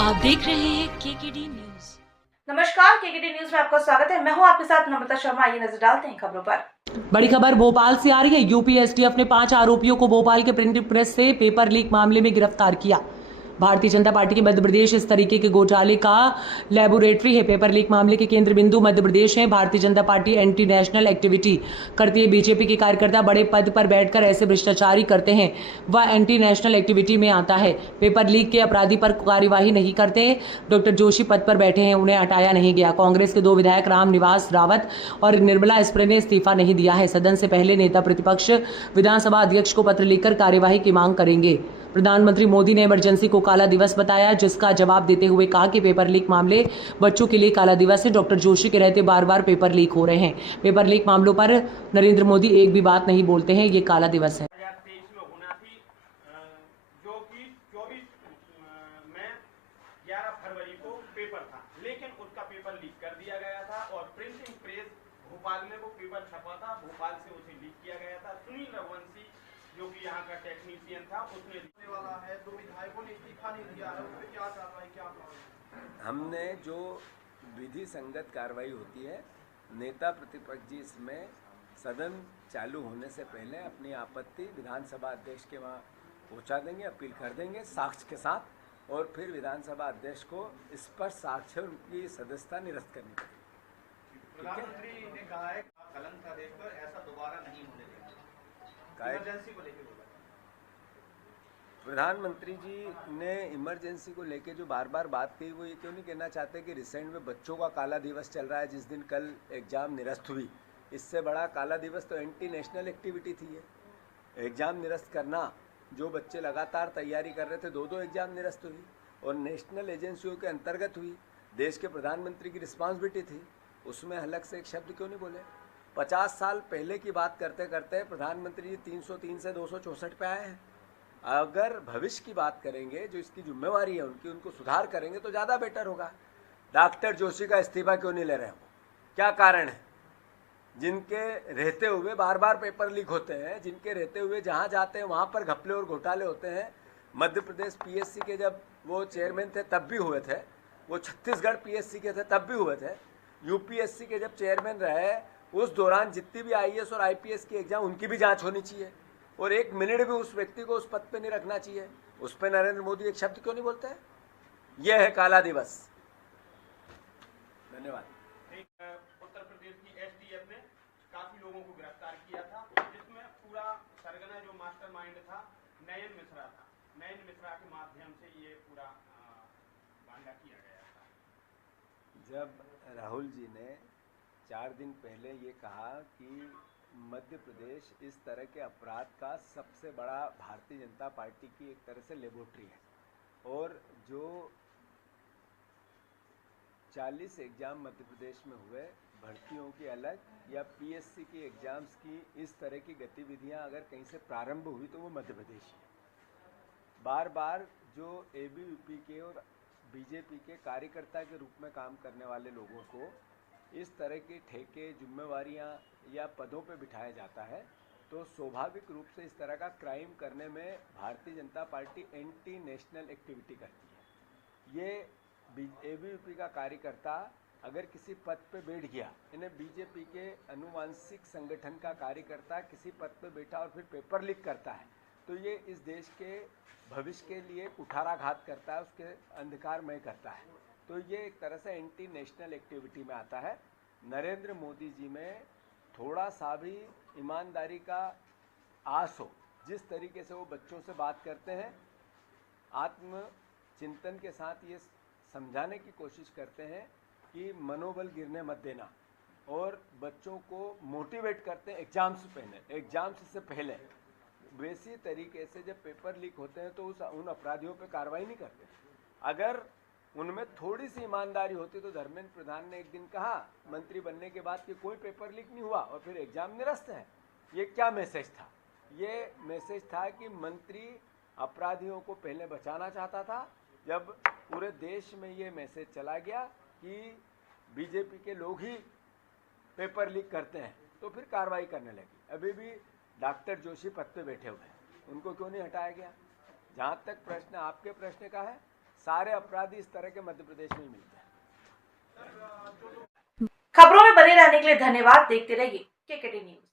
आप देख रहे हैं केकेडी न्यूज। नमस्कार, केकेडी न्यूज में आपका स्वागत है। मैं हूं आपके साथ नम्रता शर्मा। आइए नजर डालते हैं खबरों पर। बड़ी खबर भोपाल से आ रही है। यूपी एसटीएफ ने 5 आरोपियों को भोपाल के प्रिंटिंग प्रेस से पेपर लीक मामले में गिरफ्तार किया। भारतीय जनता पार्टी के मध्य प्रदेश इस तरीके के घोटाले का लेबोरेटरी है। पेपर लीक मामले के केंद्र बिंदु मध्य प्रदेश है। Bharatiya Janata party anti national activity करती है। बीजेपी के कार्यकर्ता बड़े पद पर बैठकर ऐसे भ्रष्टाचारी करते हैं, वह एंटी नेशनल एक्टिविटी में आता है। पेपर लीक के अपराधी पर कार्यवाही नहीं करते। डॉक्टर जोशी पद पर बैठे हैं, उन्हें हटाया नहीं गया। कांग्रेस के 2 विधायक राम निवास रावत और निर्मला स्प्रे ने इस्तीफा नहीं दिया है। सदन से पहले नेता प्रतिपक्ष विधानसभा अध्यक्ष को पत्र लिखकर कार्यवाही की मांग करेंगे। प्रधानमंत्री मोदी ने इमरजेंसी को काला दिवस बताया, जिसका जवाब देते हुए कहा कि पेपर लीक मामले बच्चों के लिए काला दिवस है। डॉक्टर जोशी के रहते बार बार पेपर लीक हो रहे हैं। पेपर लीक मामलों पर नरेंद्र मोदी एक भी बात नहीं बोलते हैं। ये काला दिवस है। 2023 में होना थी, जो कि 24 में 11 फरवरी को पेपर था, लेकिन उसका पेपर लीक कर दिया गया था और प्रिंटिंग प्रेस भोपाल में वो पेपर छपा था, भोपाल से उसे लीक किया गया था। सुनील रघुवंशी जो कि यहाँ का टेक्नीशियन था, उसने वाला है। 2 विधायकों ने इस्तीफा नहीं दिया है, उसमें क्या कार्रवाई क्या? हमने जो विधि संगत कार्रवाई होती है, नेता प्रतिपक्ष जी इसमें सदन चालू होने से पहले अपनी आपत्ति विधानसभा अध्यक्ष के वहाँ पहुँचा देंगे, अपील कर देंगे साक्ष्य के साथ, और फिर विधानसभा अध्यक्ष को इस पर साक्ष्य उनकी सदस्यता निरस्त करनी पड़ेगी। प्रधानमंत्री ने कहा है कलंक का देखकर ऐसा दोबारा नहीं होने देंगे। इमरजेंसी को लेकर बोला प्रधानमंत्री जी ने इमरजेंसी को लेके जो बार बार बात कही, वो ये क्यों नहीं कहना चाहते कि रिसेंट में बच्चों का काला दिवस चल रहा है, जिस दिन कल एग्जाम निरस्त हुई। इससे बड़ा काला दिवस तो एंटी नेशनल एक्टिविटी थी। ये एग्जाम निरस्त करना, जो बच्चे लगातार तैयारी कर रहे थे, 2-2 एग्जाम निरस्त हुई और नेशनल एजेंसियों के अंतर्गत हुई। देश के प्रधानमंत्री की रिस्पॉन्सिबिलिटी थी, उसमें अलग से एक शब्द क्यों नहीं बोले? 50 साल पहले की बात करते करते प्रधानमंत्री जी 303 से 264 पे आए हैं। अगर भविष्य की बात करेंगे, जो इसकी जिम्मेवारी है उनकी, उनको सुधार करेंगे तो ज़्यादा बेटर होगा। डॉक्टर जोशी का इस्तीफा क्यों नहीं ले रहे हो? क्या कारण है? जिनके रहते हुए बार बार पेपर लीक होते हैं, जिनके रहते हुए जहाँ जाते हैं वहाँ पर घपले और घोटाले होते हैं। मध्य प्रदेश पीएससी के जब वो चेयरमैन थे तब भी हुए थे, वो छत्तीसगढ़ पीएससी के थे तब भी हुए थे, यूपीएससी के जब चेयरमैन रहे उस दौरान जितनी भी आईएएस और आईपीएस की एग्जाम, उनकी भी जांच होनी चाहिए और 1 मिनट भी उस व्यक्ति को उस पद पे नहीं रखना चाहिए। उस पर नरेंद्र मोदी एक शब्द क्यों नहीं बोलते हैं? यह है काला दिवस। धन्यवाद। उत्तर प्रदेश की एसटीएफ ने काफी लोगों को गिरफ्तार किया था, जिसमें पूरा सरगना जो मास्टरमाइंड था नयन मिश्रा था। नयन मिश्रा के माध्यम से ये पूरा भांडा किया गया था। जब राहुल जी ने 4 दिन पहले ये कहा कि मध्य प्रदेश इस तरह के अपराध का सबसे बड़ा भारतीय जनता पार्टी की एक तरह से लेबोरेटरी है, और जो 40 एग्जाम मध्य प्रदेश में हुए, भर्तियों की अलग या पीएससी की एग्जाम्स की इस तरह की गतिविधियां अगर कहीं से प्रारंभ हुई तो वो मध्य प्रदेश ही है। बार बार जो एबीवीपी के और बीजेपी के कार्यकर्ता के रूप में काम करने वाले लोगों को इस तरह के ठेके, जिम्मेवारियां या पदों पे बिठाया जाता है, तो स्वाभाविक रूप से इस तरह का क्राइम करने में Bharatiya Janata party anti national activity करती है। ये एबीवीपी का कार्यकर्ता अगर किसी पद पे बैठ गया, इन्हें बीजेपी के अनुवांशिक संगठन का कार्यकर्ता किसी पद पे बैठा और फिर पेपर लीक करता है, तो ये इस देश के भविष्य के लिए कुठाराघात करता है, उसके अंधकारमय करता है। तो ये एक तरह से एंटी नेशनल एक्टिविटी में आता है। नरेंद्र मोदी जी में थोड़ा सा भी ईमानदारी का आस हो, जिस तरीके से वो बच्चों से बात करते हैं, आत्मचिंतन के साथ ये समझाने की कोशिश करते हैं कि मनोबल गिरने मत देना, और बच्चों को मोटिवेट करते हैं एग्जाम्स से पहले। वैसी तरीके से जब पेपर लीक होते हैं तो उन अपराधियों पे कार्रवाई नहीं करते। अगर उनमें थोड़ी सी ईमानदारी होती तो धर्मेंद्र प्रधान ने एक दिन कहा मंत्री बनने के बाद कि कोई पेपर लीक नहीं हुआ और फिर एग्जाम निरस्त है। ये क्या मैसेज था? ये मैसेज था कि मंत्री अपराधियों को पहले बचाना चाहता था। जब पूरे देश में ये मैसेज चला गया कि बीजेपी के लोग ही पेपर लीक करते हैं, तो फिर कार्रवाई करने लगी। अभी भी डॉक्टर जोशी पद पे बैठे हुए हैं, उनको क्यों नहीं हटाया गया? जहाँ तक प्रश्न आपके प्रश्न का है, सारे अपराधी इस तरह के मध्य प्रदेश में ही मिलते हैं। खबरों में बने रहने के लिए धन्यवाद। देखते रहिए केकेडी न्यूज।